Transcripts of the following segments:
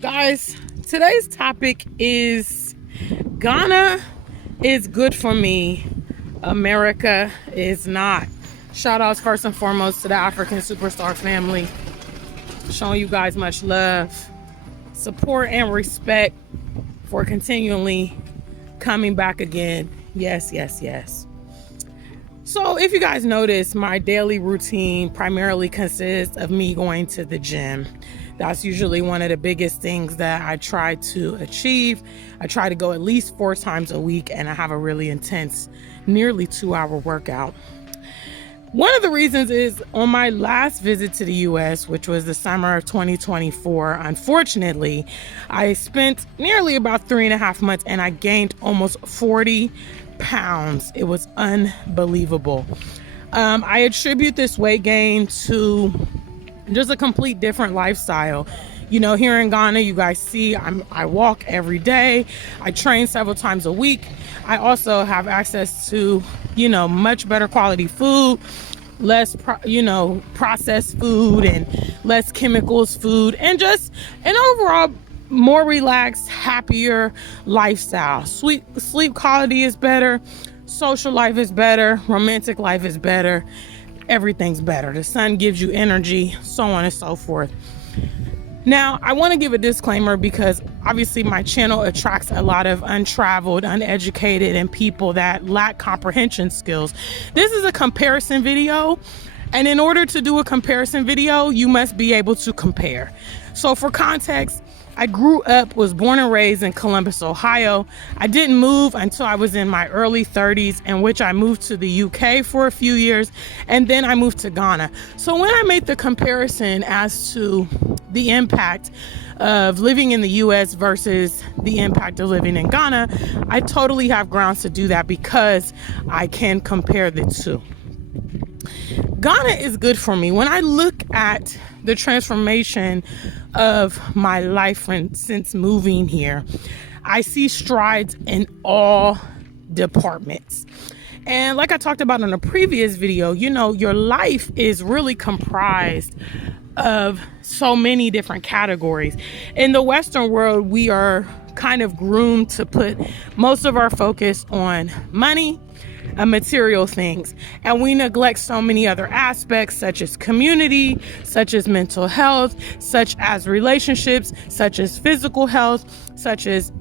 Guys, today's topic is Ghana is good for me, America is not. Shout outs first and foremost to the African superstar family. Showing you guys much love, support, and respect for continually coming back again. Yes, yes, yes. So if you guys notice, my daily routine primarily consists of me going to the gym. That's usually one of the biggest things that I try to achieve. I try to go at least 4 times a week, and I have a really intense, nearly 2-hour workout. One of the reasons is on my last visit to the US, which was the summer of 2024, unfortunately, I spent nearly about 3.5 months and I gained almost 40 pounds. It was unbelievable. I attribute this weight gain to just a complete different lifestyle. You know, here in Ghana, you guys see I walk every day. I train several times a week. I also have access to, much better quality food, less, processed food and less chemicals food, and just an overall more relaxed, happier lifestyle. Sleep quality is better. Social life is better. Romantic life is better. Everything's better. The sun gives you energy, so on and so forth. Now, I want to give a disclaimer because obviously my channel attracts a lot of untraveled, uneducated, and people that lack comprehension skills. This is a comparison video, and in order to do a comparison video, you must be able to compare. So for context, I was born and raised in Columbus, Ohio. I didn't move until I was in my early 30s, in which I moved to the UK for a few years, and then I moved to Ghana. So when I made the comparison as to the impact of living in the US versus the impact of living in Ghana, I totally have grounds to do that because I can compare the two. Ghana is good for me. When I look at the transformation of my life since moving here, I see strides in all departments. And like I talked about in a previous video, your life is really comprised of so many different categories. In the Western world, we are kind of groomed to put most of our focus on money and material things, and we neglect so many other aspects, such as community, such as mental health, such as relationships, such as physical health, such as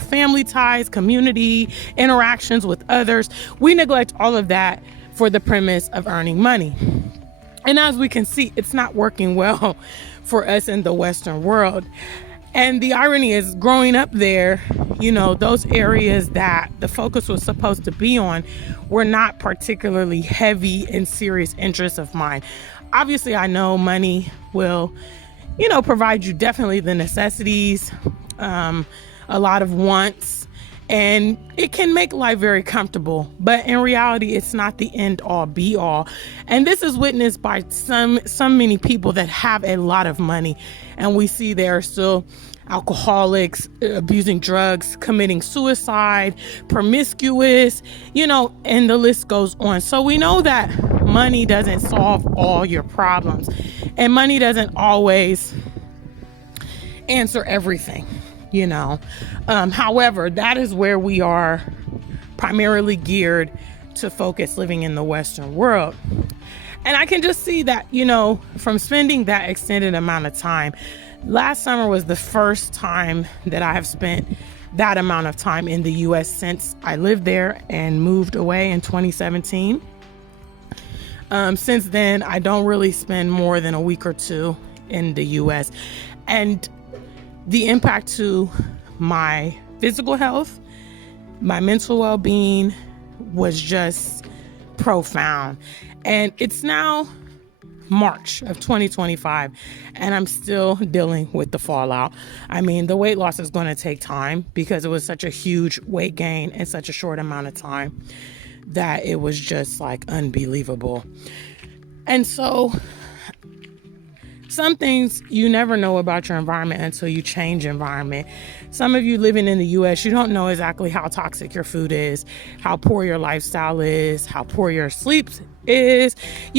family ties, community interactions with others. We neglect all of that for the premise of earning money. And as we can see, it's not working well for us in the Western world. And the irony is, growing up there, those areas that the focus was supposed to be on were not particularly heavy and serious interests of mine. Obviously, I know money will, provide you definitely the necessities, a lot of wants, and it can make life very comfortable. But in reality, it's not the end all be all. And this is witnessed by so many people that have a lot of money. And we see there are still alcoholics, abusing drugs, committing suicide, promiscuous, and the list goes on. So we know that money doesn't solve all your problems, and money doesn't always answer everything. However, that is where we are primarily geared to focus living in the Western world. And I can just see that, from spending that extended amount of time. Last summer was the first time that I have spent that amount of time in the US since I lived there and moved away in 2017. Since then, I don't really spend more than a week or two in the US. And the impact to my physical health, my mental well-being was just profound. And it's now March of 2025, and I'm still dealing with the fallout. I mean, the weight loss is going to take time because it was such a huge weight gain in such a short amount of time that it was just like unbelievable. And so some things you never know about your environment until you change environment. Some of you living in the US, you don't know exactly how toxic your food is, how poor your lifestyle is, how poor your sleep is,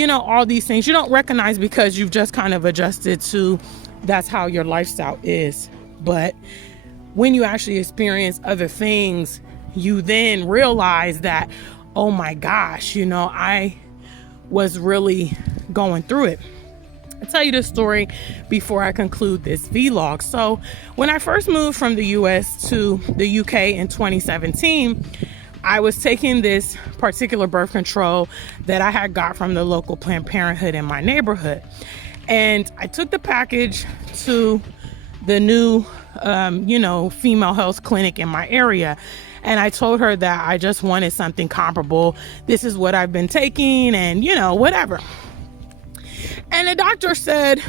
all these things you don't recognize because you've just kind of adjusted to that's how your lifestyle is. But when you actually experience other things, you then realize that, oh my gosh, I was really going through it. I'll tell you this story before I conclude this vlog. So when I first moved from the US to the UK in 2017, I was taking this particular birth control that I had got from the local Planned Parenthood in my neighborhood. And I took the package to the new, female health clinic in my area. And I told her that I just wanted something comparable. This is what I've been taking and, whatever. And the doctor said,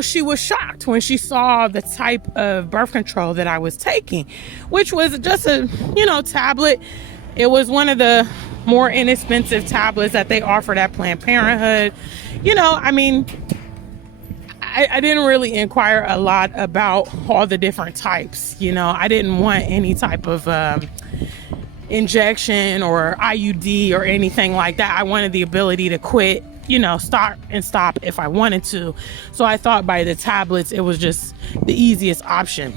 she was shocked when she saw the type of birth control that I was taking, which was just a, tablet. It was one of the more inexpensive tablets that they offered at Planned Parenthood. I didn't really inquire a lot about all the different types. I didn't want any type of injection or IUD or anything like that. I wanted the ability to quit, start and stop if I wanted to. So I thought by the tablets, it was just the easiest option.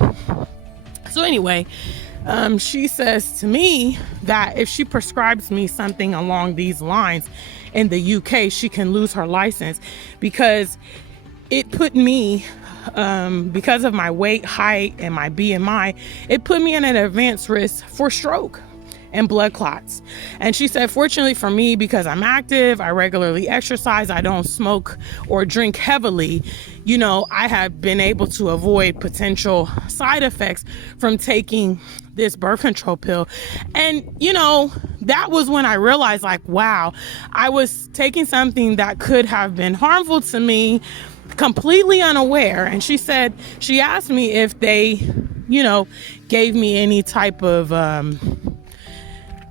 So anyway, she says to me that if she prescribes me something along these lines in the UK, she can lose her license because it put me, because of my weight, height, and my BMI, it put me in an advanced risk for stroke and blood clots. And she said, fortunately for me, because I'm active, I regularly exercise, I don't smoke or drink heavily, I have been able to avoid potential side effects from taking this birth control pill. And, that was when I realized, wow, I was taking something that could have been harmful to me, completely unaware. And she asked me if they, gave me any type of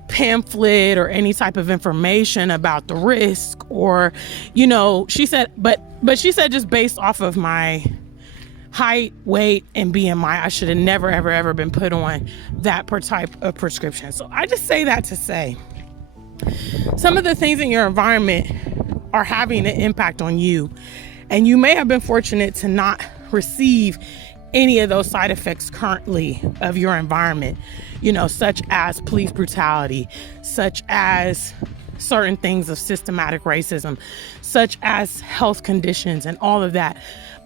pamphlet or any type of information about the risk, or, she said, but she said just based off of my height, weight, and BMI, I should have never, ever been put on that type of prescription. So I just say that to say some of the things in your environment are having an impact on you. And you may have been fortunate to not receive any of those side effects currently of your environment, such as police brutality, such as certain things of systematic racism, such as health conditions and all of that.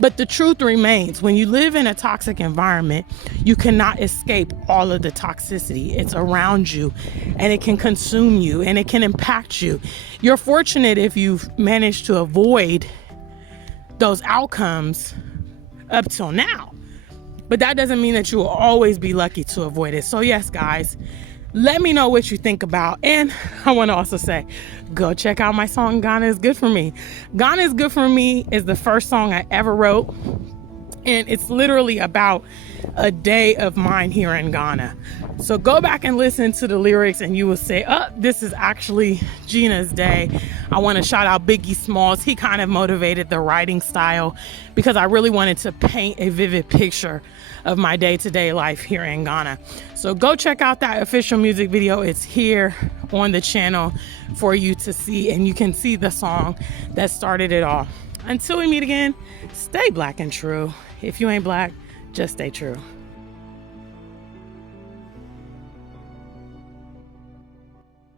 But the truth remains, when you live in a toxic environment, you cannot escape all of the toxicity. It's around you and it can consume you and it can impact you. You're fortunate if you've managed to avoid those outcomes up till now, but that doesn't mean that you will always be lucky to avoid it. So yes, guys, let me know what you think about. And I want to also say, go check out my song Ghana is Good for Me. Ghana is Good for Me is the first song I ever wrote, and it's literally about a day of mine here in Ghana. So go back and listen to the lyrics and you will say, oh, this is actually Gina's day. I want to shout out Biggie Smalls. He kind of motivated the writing style because I really wanted to paint a vivid picture of my day-to-day life here in Ghana. So go check out that official music video. It's here on the channel for you to see, and you can see the song that started it all. Until we meet again, stay black and true. If you ain't black, just stay true.